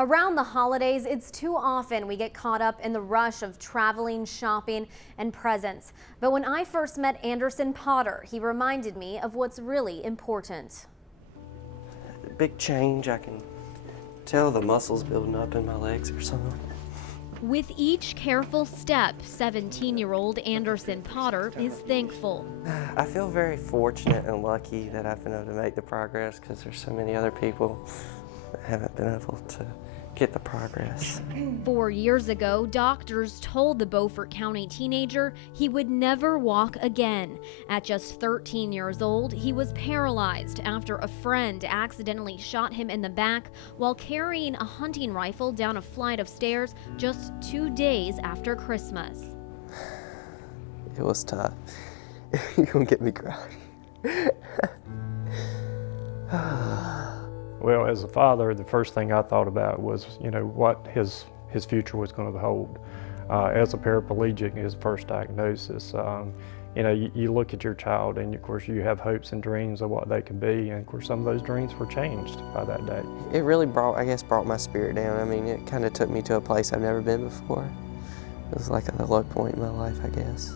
Around the holidays, it's too often we get caught up in the rush of traveling, shopping, and presents. But when I first met Anderson Potter, he reminded me of what's really important. Big change. I can tell the muscles building up in my legs or something. With each careful step, 17-year-old Anderson Potter is thankful. I feel very fortunate and lucky that I've been able to make the progress because there's so many other people that haven't been able to get the progress. 4 years ago, doctors told the Beaufort County teenager he would never walk again. At just 13 years old, he was paralyzed after a friend accidentally shot him in the back while carrying a hunting rifle down a flight of stairs just 2 days after Christmas. It was tough. You're gonna get me crying. Well, as a father, the first thing I thought about was, what his future was going to hold. As a paraplegic, his first diagnosis, you look at your child and of course you have hopes and dreams of what they could be, and of course some of those dreams were changed by that day. It really brought my spirit down. I mean, it kind of took me to a place I've never been before. It was like a low point in my life, I guess.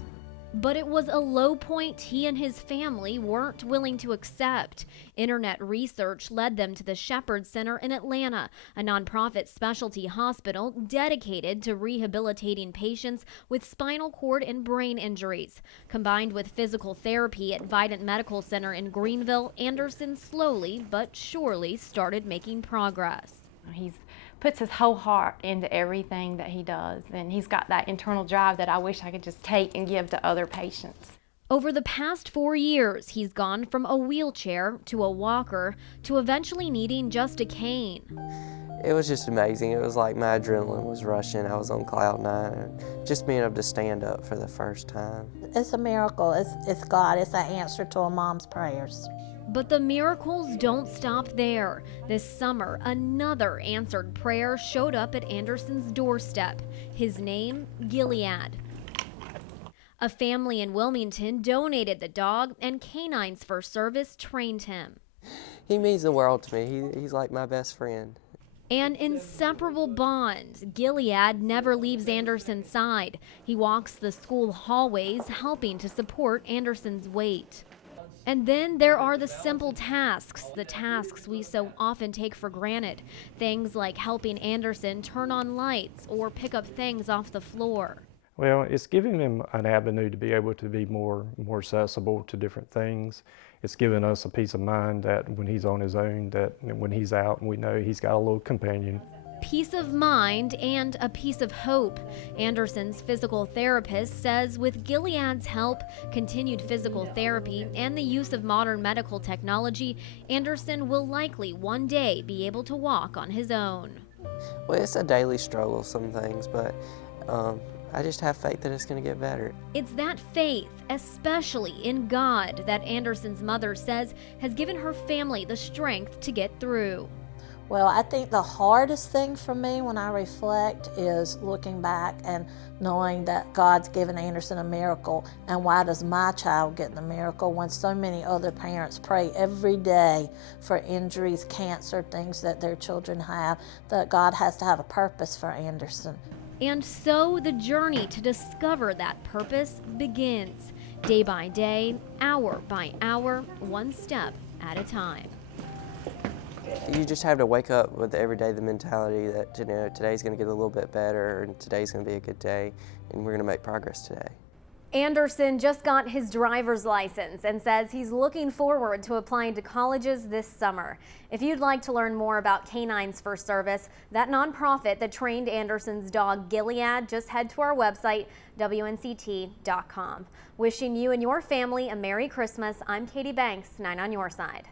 But it was a low point he and his family weren't willing to accept. Internet research led them to the Shepherd Center in Atlanta, a nonprofit specialty hospital dedicated to rehabilitating patients with spinal cord and brain injuries. Combined with physical therapy at Vidant Medical Center in Greenville, Anderson slowly but surely started making progress. He puts his whole heart into everything that he does, and he's got that internal drive that I wish I could just take and give to other patients. Over the past 4 years, he's gone from a wheelchair to a walker to eventually needing just a cane. It was just amazing. It was like my adrenaline was rushing. I was on cloud nine, and just being able to stand up for the first time. It's a miracle. It's God. It's an answer to a mom's prayers. But the miracles don't stop there. This summer, another answered prayer showed up at Anderson's doorstep. His name, Gilead. A family in Wilmington donated the dog, and Canines for Service trained him. He means the world to me. He's like my best friend. An inseparable bond. Gilead never leaves Anderson's side. He walks the school hallways, helping to support Anderson's weight. And then there are the simple tasks, the tasks we so often take for granted. Things like helping Anderson turn on lights or pick up things off the floor. Well, it's giving him an avenue to be able to be more accessible to different things. It's given us a peace of mind that when he's on his own, that when he's out, and we know he's got a little companion. Peace of mind and a piece of hope. Anderson's physical therapist says with Gilead's help, continued physical therapy, and the use of modern medical technology, Anderson will likely one day be able to walk on his own. Well, it's a daily struggle, some things, but I just have faith that it's going to get better. It's that faith, especially in God, that Anderson's mother says has given her family the strength to get through. Well, I think the hardest thing for me when I reflect is looking back and knowing that God's given Anderson a miracle, and why does my child get the miracle when so many other parents pray every day for injuries, cancer, things that their children have, that God has to have a purpose for Anderson. And so the journey to discover that purpose begins, day by day, hour by hour, one step at a time. You just have to wake up with every day the mentality that today's going to get a little bit better, and today's going to be a good day, and we're going to make progress today. Anderson just got his driver's license and says he's looking forward to applying to colleges this summer. If you'd like to learn more about Canines for Service, that nonprofit that trained Anderson's dog Gilead, just head to our website, WNCT.com. Wishing you and your family a Merry Christmas, I'm Katie Banks, 9 on Your Side.